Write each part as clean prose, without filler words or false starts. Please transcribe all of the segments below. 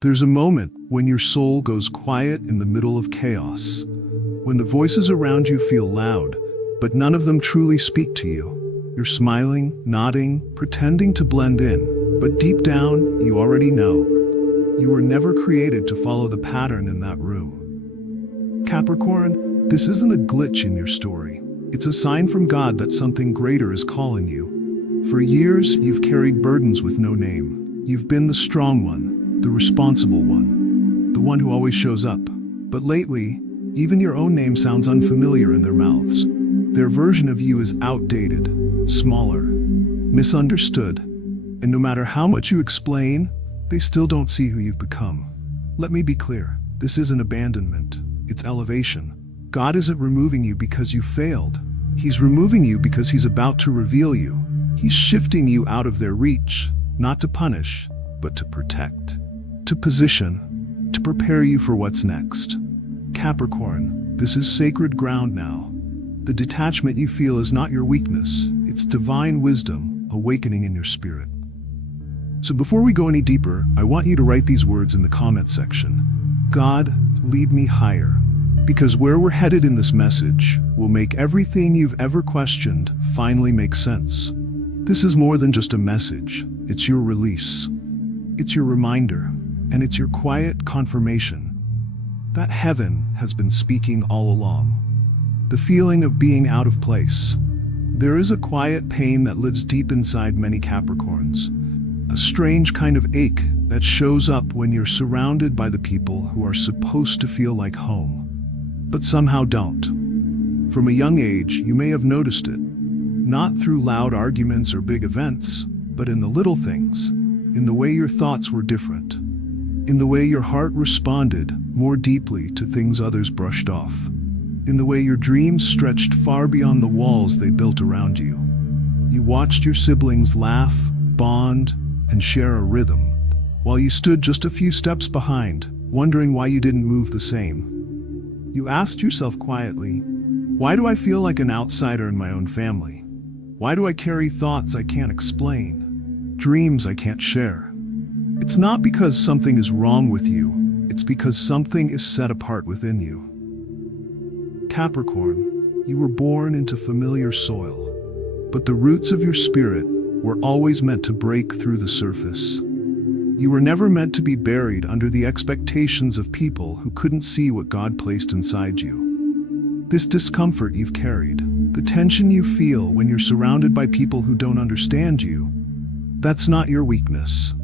There's a moment when your soul goes quiet in the middle of chaos, when the voices around you feel loud, but none of them truly speak to you. You're smiling, nodding, pretending to blend in, but deep down, you already know. You were never created to follow the pattern in that room. Capricorn, this isn't a glitch in your story. It's a sign from God that something greater is calling you. For years, you've carried burdens with no name. You've been the strong one, the responsible one, the one who always shows up. But lately, even your own name sounds unfamiliar in their mouths. Their version of you is outdated, smaller, misunderstood, and no matter how much you explain, they still don't see who you've become. Let me be clear, this isn't abandonment, it's elevation. God isn't removing you because you failed. He's removing you because He's about to reveal you. He's shifting you out of their reach, not to punish, but to protect, to position, to prepare you for what's next. Capricorn, this is sacred ground now. The detachment you feel is not your weakness, it's divine wisdom awakening in your spirit. So before we go any deeper, I want you to write these words in the comment section. God, lead me higher. Because where we're headed in this message will make everything you've ever questioned finally make sense. This is more than just a message, it's your release. It's your reminder, and it's your quiet confirmation that heaven has been speaking all along. The feeling of being out of place. There is a quiet pain that lives deep inside many Capricorns. A strange kind of ache that shows up when you're surrounded by the people who are supposed to feel like home, but somehow don't. From a young age, you may have noticed it. Not through loud arguments or big events, but in the little things, in the way your thoughts were different, in the way your heart responded more deeply to things others brushed off, in the way your dreams stretched far beyond the walls they built around you. You watched your siblings laugh, bond, and share a rhythm, while you stood just a few steps behind, wondering why you didn't move the same. You asked yourself quietly, why do I feel like an outsider in my own family? Why do I carry thoughts I can't explain, dreams I can't share? It's not because something is wrong with you, it's because something is set apart within you. Capricorn, you were born into familiar soil, but the roots of your spirit were always meant to break through the surface. You were never meant to be buried under the expectations of people who couldn't see what God placed inside you. This discomfort you've carried, the tension you feel when you're surrounded by people who don't understand you, that's not your weakness.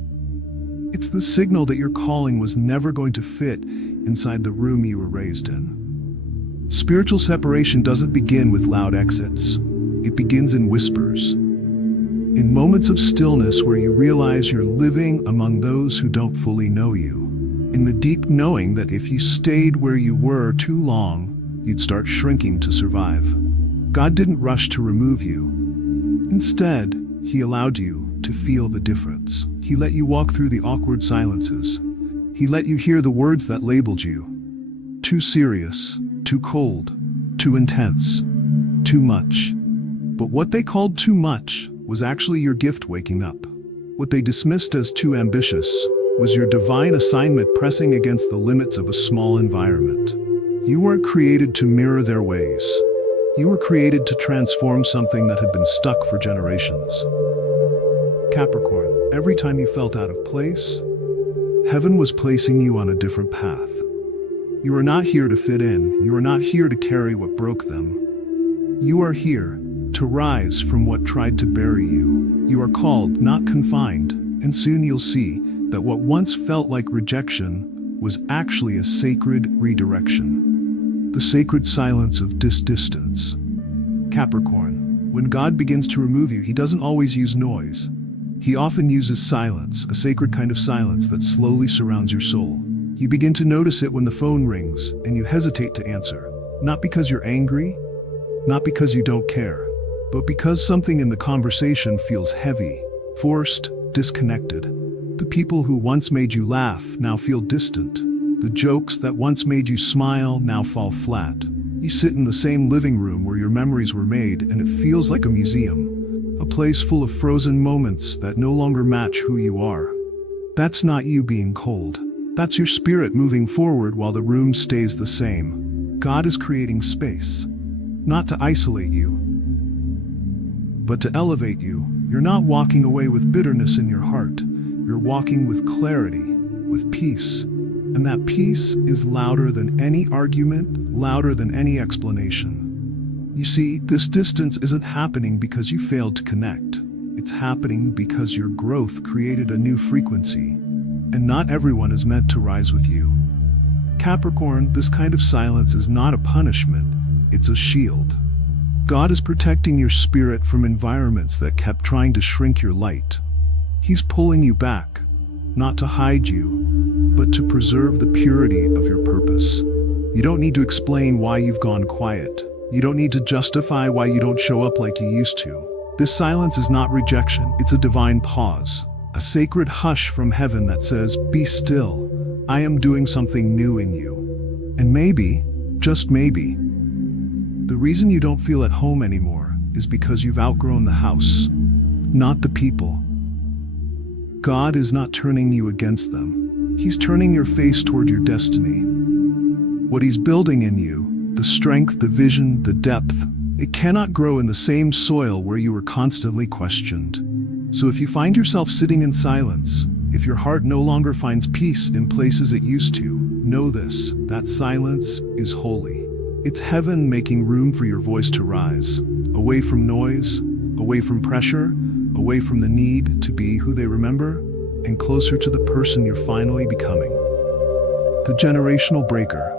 It's the signal that your calling was never going to fit inside the room you were raised in. Spiritual separation doesn't begin with loud exits. It begins in whispers. In moments of stillness where you realize you're living among those who don't fully know you. In the deep knowing that if you stayed where you were too long, you'd start shrinking to survive. God didn't rush to remove you. Instead, He allowed you to feel the difference. He let you walk through the awkward silences. He let you hear the words that labeled you. Too serious, too cold, too intense, too much. But what they called too much was actually your gift waking up. What they dismissed as too ambitious was your divine assignment pressing against the limits of a small environment. You weren't created to mirror their ways. You were created to transform something that had been stuck for generations. Capricorn, every time you felt out of place, heaven was placing you on a different path. You are not here to fit in. You are not here to carry what broke them. You are here to rise from what tried to bury you. You are called, not confined, and soon you'll see that what once felt like rejection was actually a sacred redirection. The sacred silence of distance. Capricorn, when God begins to remove you, He doesn't always use noise. He often uses silence, a sacred kind of silence that slowly surrounds your soul. You begin to notice it when the phone rings and you hesitate to answer. Not because you're angry, not because you don't care, but because something in the conversation feels heavy, forced, disconnected. The people who once made you laugh now feel distant. The jokes that once made you smile now fall flat. You sit in the same living room where your memories were made, and it feels like a museum, a place full of frozen moments that no longer match who you are. That's not you being cold. That's your spirit moving forward while the room stays the same. God is creating space, not to isolate you, but to elevate you. You're not walking away with bitterness in your heart. You're walking with clarity, with peace. And that peace is louder than any argument, louder than any explanation. You see, this distance isn't happening because you failed to connect. It's happening because your growth created a new frequency. And not everyone is meant to rise with you. Capricorn, this kind of silence is not a punishment, it's a shield. God is protecting your spirit from environments that kept trying to shrink your light. He's pulling you back, not to hide you, but to preserve the purity of your purpose. You don't need to explain why you've gone quiet. You don't need to justify why you don't show up like you used to. This silence is not rejection, it's a divine pause. A sacred hush from heaven that says, "Be still, I am doing something new in you." And maybe, just maybe, the reason you don't feel at home anymore is because you've outgrown the house, not the people. God is not turning you against them. He's turning your face toward your destiny. What He's building in you, the strength, the vision, the depth, it cannot grow in the same soil where you were constantly questioned. So if you find yourself sitting in silence, if your heart no longer finds peace in places it used to, know this, that silence is holy. It's heaven making room for your voice to rise, away from noise, away from pressure, away from the need to be who they remember, and closer to the person you're finally becoming. The generational breaker.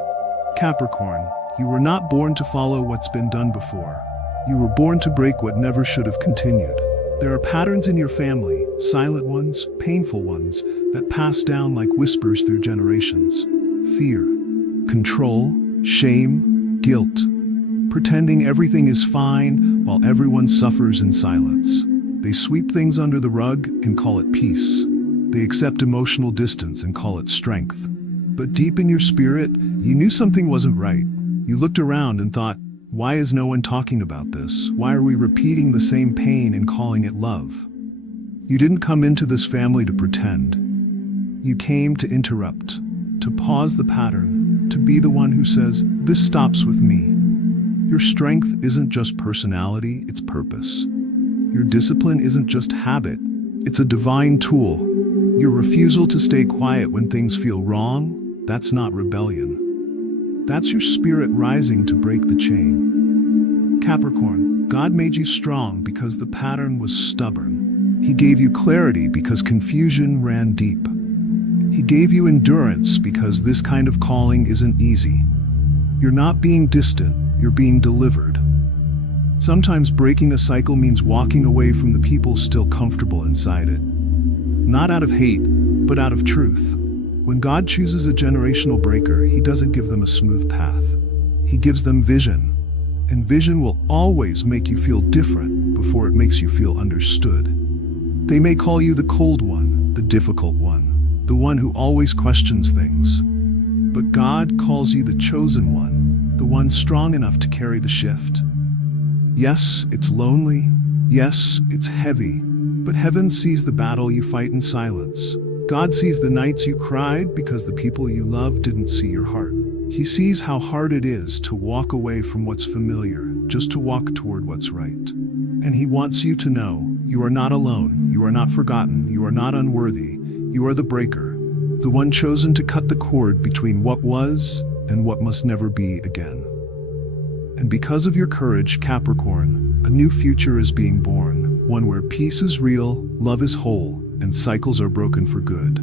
Capricorn, you were not born to follow what's been done before. You were born to break what never should have continued. There are patterns in your family, silent ones, painful ones, that pass down like whispers through generations. Fear, control, shame, guilt. Pretending everything is fine while everyone suffers in silence. They sweep things under the rug and call it peace. They accept emotional distance and call it strength. But deep in your spirit, you knew something wasn't right. You looked around and thought, why is no one talking about this? Why are we repeating the same pain and calling it love? You didn't come into this family to pretend. You came to interrupt, to pause the pattern, to be the one who says, this stops with me. Your strength isn't just personality, it's purpose. Your discipline isn't just habit, it's a divine tool. Your refusal to stay quiet when things feel wrong, that's not rebellion. That's your spirit rising to break the chain. Capricorn, God made you strong because the pattern was stubborn. He gave you clarity because confusion ran deep. He gave you endurance because this kind of calling isn't easy. You're not being distant, you're being delivered. Sometimes breaking a cycle means walking away from the people still comfortable inside it. Not out of hate, but out of truth. When God chooses a generational breaker, He doesn't give them a smooth path. He gives them vision. And vision will always make you feel different before it makes you feel understood. They may call you the cold one, the difficult one, the one who always questions things. But God calls you the chosen one, the one strong enough to carry the shift. Yes, it's lonely. Yes, it's heavy. But heaven sees the battle you fight in silence. God sees the nights you cried because the people you love didn't see your heart. He sees how hard it is to walk away from what's familiar, just to walk toward what's right. And He wants you to know, you are not alone, you are not forgotten, you are not unworthy, you are the breaker, the one chosen to cut the cord between what was and what must never be again. And because of your courage, Capricorn, a new future is being born, one where peace is real, love is whole, and cycles are broken for good.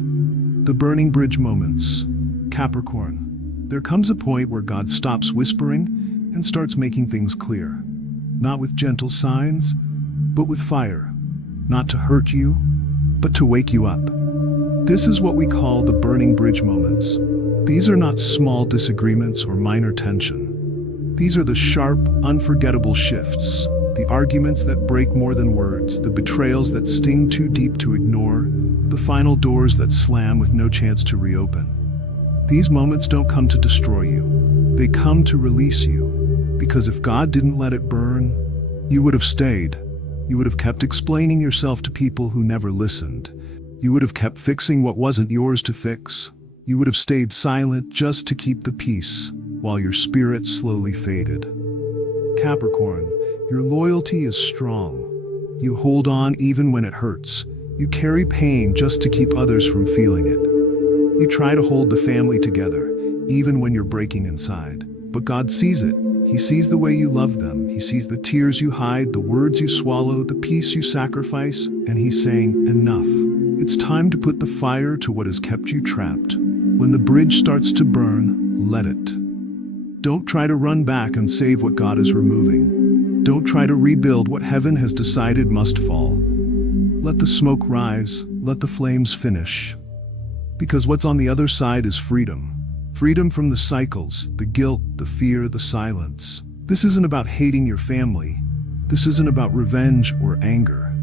The burning bridge moments. Capricorn, there comes a point where God stops whispering and starts making things clear. Not with gentle signs, but with fire. Not to hurt you, but to wake you up. This is what we call the burning bridge moments. These are not small disagreements or minor tension. These are the sharp, unforgettable shifts. The arguments that break more than words, the betrayals that sting too deep to ignore, the final doors that slam with no chance to reopen. These moments don't come to destroy you. They come to release you. Because if God didn't let it burn, you would have stayed. You would have kept explaining yourself to people who never listened. You would have kept fixing what wasn't yours to fix. You would have stayed silent just to keep the peace, while your spirit slowly faded. Capricorn, your loyalty is strong. You hold on even when it hurts. You carry pain just to keep others from feeling it. You try to hold the family together, even when you're breaking inside. But God sees it. He sees the way you love them. He sees the tears you hide, the words you swallow, the peace you sacrifice, and He's saying, enough. It's time to put the fire to what has kept you trapped. When the bridge starts to burn, let it. Don't try to run back and save what God is removing. Don't try to rebuild what heaven has decided must fall. Let the smoke rise, let the flames finish. Because what's on the other side is freedom. Freedom from the cycles, the guilt, the fear, the silence. This isn't about hating your family. This isn't about revenge or anger.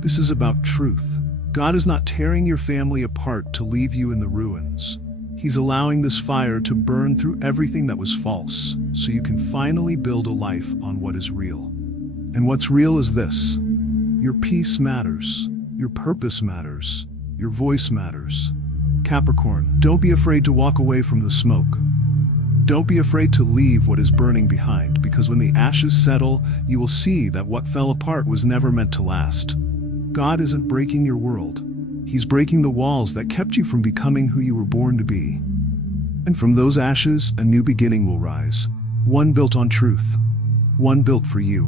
This is about truth. God is not tearing your family apart to leave you in the ruins. He's allowing this fire to burn through everything that was false, so you can finally build a life on what is real. And what's real is this: your peace matters, your purpose matters, your voice matters. Capricorn, don't be afraid to walk away from the smoke. Don't be afraid to leave what is burning behind, because when the ashes settle, you will see that what fell apart was never meant to last. God isn't breaking your world. He's breaking the walls that kept you from becoming who you were born to be. And from those ashes, a new beginning will rise. One built on truth. One built for you.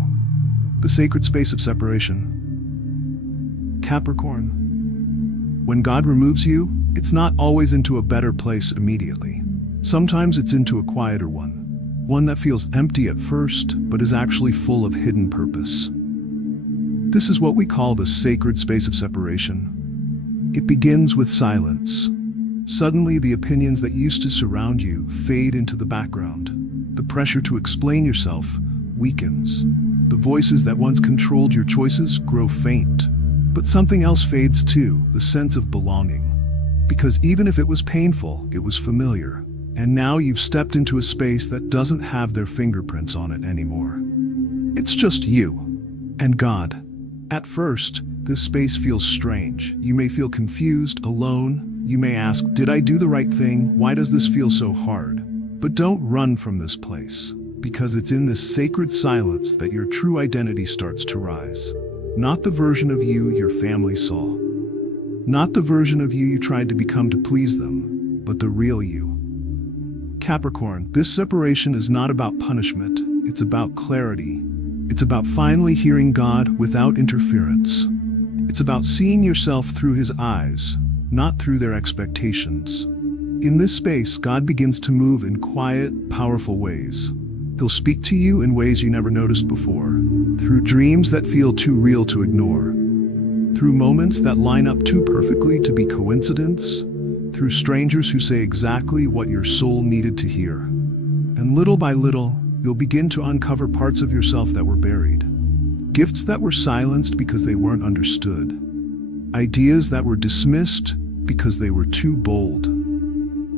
The sacred space of separation. Capricorn, when God removes you, it's not always into a better place immediately. Sometimes it's into a quieter one. One that feels empty at first, but is actually full of hidden purpose. This is what we call the sacred space of separation. It begins with silence. Suddenly, the opinions that used to surround you fade into the background. The pressure to explain yourself weakens. The voices that once controlled your choices grow faint. But something else fades too, the sense of belonging. Because even if it was painful, it was familiar. And now you've stepped into a space that doesn't have their fingerprints on it anymore. It's just you and God. At first, this space feels strange. You may feel confused, alone. You may ask, did I do the right thing? Why does this feel so hard? But don't run from this place, because it's in this sacred silence that your true identity starts to rise. Not the version of you your family saw. Not the version of you tried to become to please them, but the real you. Capricorn, this separation is not about punishment. It's about clarity. It's about finally hearing God without interference. It's about seeing yourself through His eyes, not through their expectations. In this space, God begins to move in quiet, powerful ways. He'll speak to you in ways you never noticed before, through dreams that feel too real to ignore, through moments that line up too perfectly to be coincidence, through strangers who say exactly what your soul needed to hear. And little by little, you'll begin to uncover parts of yourself that were buried. Gifts that were silenced because they weren't understood. Ideas that were dismissed because they were too bold.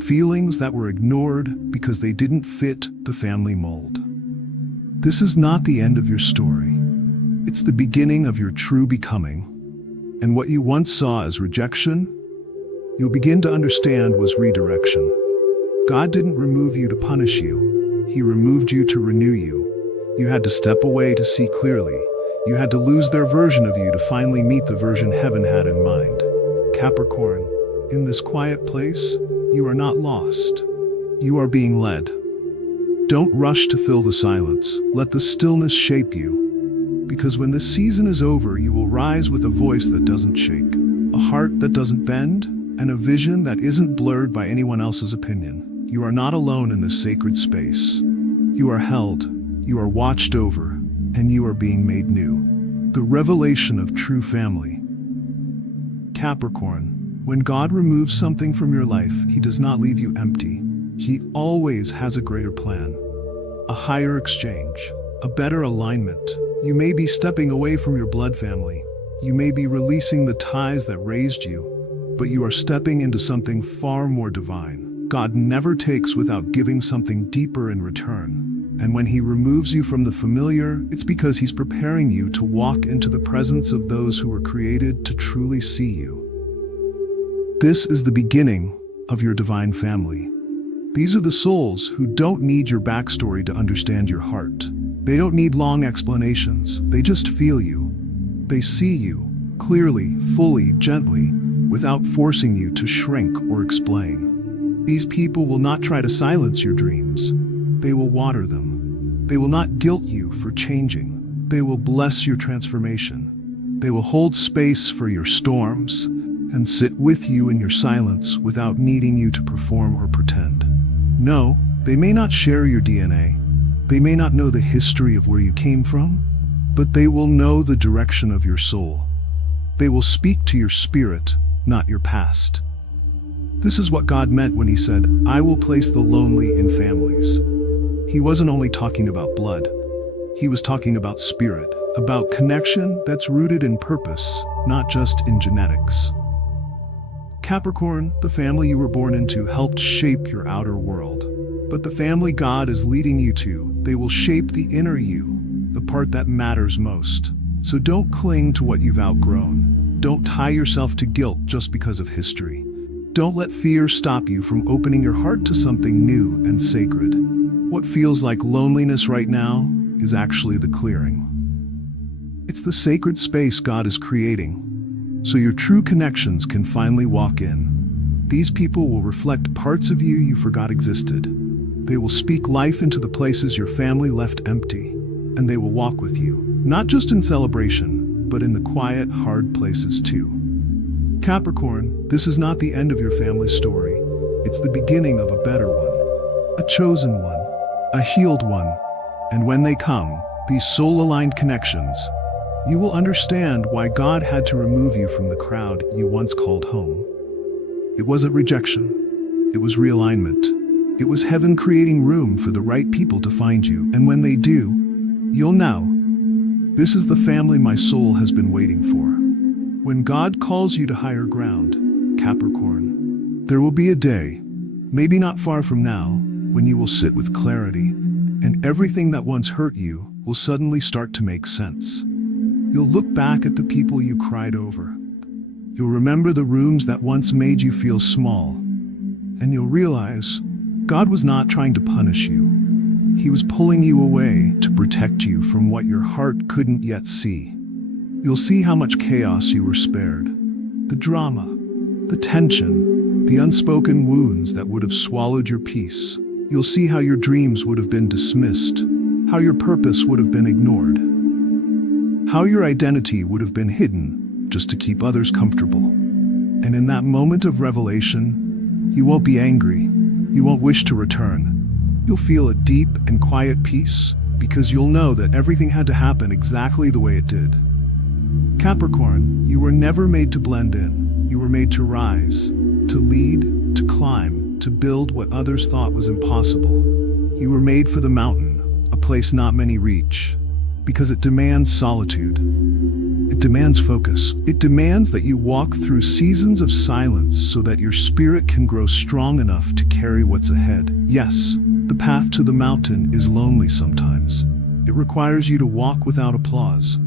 Feelings that were ignored because they didn't fit the family mold. This is not the end of your story. It's the beginning of your true becoming. And what you once saw as rejection, you'll begin to understand was redirection. God didn't remove you to punish you. He removed you to renew you. You had to step away to see clearly. You had to lose their version of you to finally meet the version heaven had in mind. Capricorn, in this quiet place, you are not lost. You are being led. Don't rush to fill the silence. Let the stillness shape you. Because when this season is over, you will rise with a voice that doesn't shake, a heart that doesn't bend, and a vision that isn't blurred by anyone else's opinion. You are not alone in this sacred space. You are held, you are watched over, and you are being made new. The revelation of true family. Capricorn, when God removes something from your life, He does not leave you empty. He always has a greater plan, a higher exchange, a better alignment. You may be stepping away from your blood family. You may be releasing the ties that raised you, but you are stepping into something far more divine. God never takes without giving something deeper in return. And when He removes you from the familiar, it's because He's preparing you to walk into the presence of those who were created to truly see you. This is the beginning of your divine family. These are the souls who don't need your backstory to understand your heart. They don't need long explanations. They just feel you. They see you, clearly, fully, gently, without forcing you to shrink or explain. These people will not try to silence your dreams. They will water them. They will not guilt you for changing. They will bless your transformation. They will hold space for your storms and sit with you in your silence without needing you to perform or pretend. No, they may not share your DNA. They may not know the history of where you came from, but they will know the direction of your soul. They will speak to your spirit, not your past. This is what God meant when he said, "I will place the lonely in families." He wasn't only talking about blood. He was talking about spirit, about connection that's rooted in purpose, not just in genetics. Capricorn, the family you were born into helped shape your outer world. But the family God is leading you to, they will shape the inner you, the part that matters most. So don't cling to what you've outgrown. Don't tie yourself to guilt just because of history. Don't let fear stop you from opening your heart to something new and sacred. What feels like loneliness right now is actually the clearing. It's the sacred space God is creating, so your true connections can finally walk in. These people will reflect parts of you forgot existed. They will speak life into the places your family left empty, and they will walk with you, not just in celebration, but in the quiet, hard places too. Capricorn, this is not the end of your family's story. It's the beginning of a better one, a chosen one, a healed one. And when they come, these soul-aligned connections, you will understand why God had to remove you from the crowd you once called home. It wasn't rejection. It was realignment. It was heaven creating room for the right people to find you, and when they do, you'll know. This is the family my soul has been waiting for. When God calls you to higher ground, Capricorn, there will be a day, maybe not far from now, when you will sit with clarity, and everything that once hurt you will suddenly start to make sense. You'll look back at the people you cried over. You'll remember the rooms that once made you feel small, and you'll realize God was not trying to punish you. He was pulling you away to protect you from what your heart couldn't yet see. You'll see how much chaos you were spared. The drama, the tension, the unspoken wounds that would have swallowed your peace. You'll see how your dreams would have been dismissed, how your purpose would have been ignored, how your identity would have been hidden just to keep others comfortable. And in that moment of revelation, you won't be angry, you won't wish to return. You'll feel a deep and quiet peace because you'll know that everything had to happen exactly the way it did. Capricorn, you were never made to blend in. You were made to rise, to lead, to climb, to build what others thought was impossible. You were made for the mountain, a place not many reach, because it demands solitude. It demands focus. It demands that you walk through seasons of silence so that your spirit can grow strong enough to carry what's ahead. Yes, the path to the mountain is lonely sometimes. It requires you to walk without applause.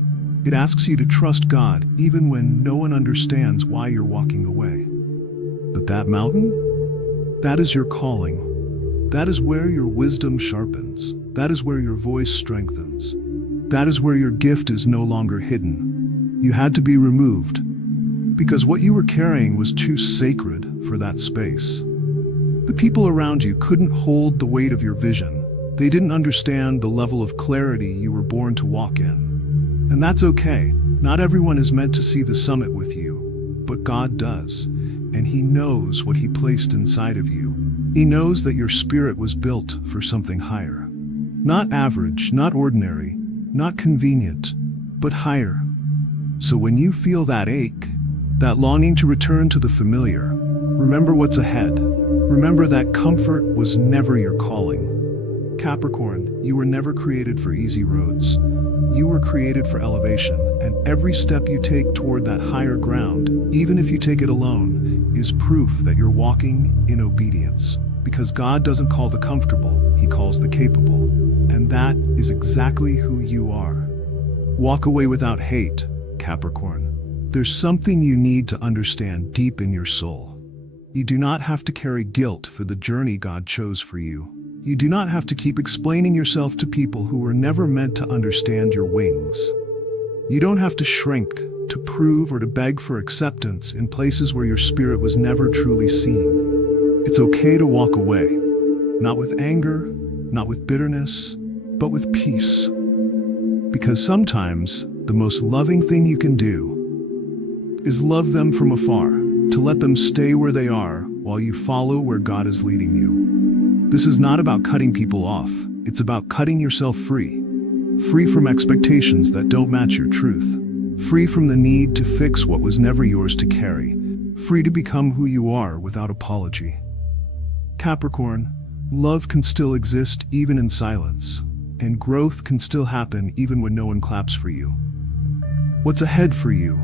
It asks you to trust God even when no one understands why you're walking away. But that mountain? That is your calling. That is where your wisdom sharpens. That is where your voice strengthens. That is where your gift is no longer hidden. You had to be removed because what you were carrying was too sacred for that space. The people around you couldn't hold the weight of your vision. They didn't understand the level of clarity you were born to walk in. And that's okay. Not everyone is meant to see the summit with you, but God does. And He knows what He placed inside of you. He knows that your spirit was built for something higher. Not average, not ordinary, not convenient, but higher. So when you feel that ache, that longing to return to the familiar, remember what's ahead. Remember that comfort was never your calling. Capricorn, you were never created for easy roads. You were created for elevation, and every step you take toward that higher ground, even if you take it alone, is proof that you're walking in obedience. Because God doesn't call the comfortable, He calls the capable. And that is exactly who you are. Walk away without hate, Capricorn. There's something you need to understand deep in your soul. You do not have to carry guilt for the journey God chose for you. You do not have to keep explaining yourself to people who were never meant to understand your wings. You don't have to shrink, to prove or to beg for acceptance in places where your spirit was never truly seen. It's okay to walk away, not with anger, not with bitterness, but with peace. Because sometimes the most loving thing you can do is love them from afar, to let them stay where they are while you follow where God is leading you. This is not about cutting people off, it's about cutting yourself free. Free from expectations that don't match your truth. Free from the need to fix what was never yours to carry. Free to become who you are without apology. Capricorn, love can still exist even in silence, and growth can still happen even when no one claps for you. What's ahead for you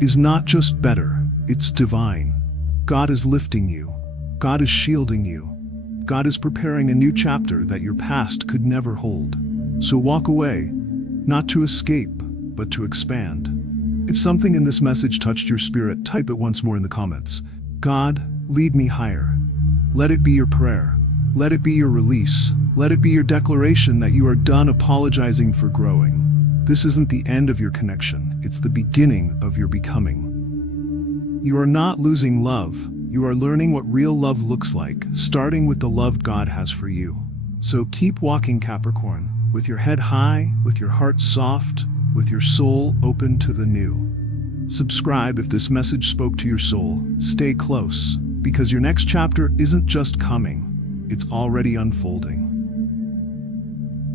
is not just better, it's divine. God is lifting you. God is shielding you. God is preparing a new chapter that your past could never hold. So walk away, not to escape, but to expand. If something in this message touched your spirit, type it once more in the comments. God, lead me higher. Let it be your prayer. Let it be your release. Let it be your declaration that you are done apologizing for growing. This isn't the end of your connection, it's the beginning of your becoming. You are not losing love, you are learning what real love looks like, starting with the love God has for you. So keep walking, Capricorn, with your head high, with your heart soft, with your soul open to the new. Subscribe if this message spoke to your soul. Stay close, because your next chapter isn't just coming, it's already unfolding.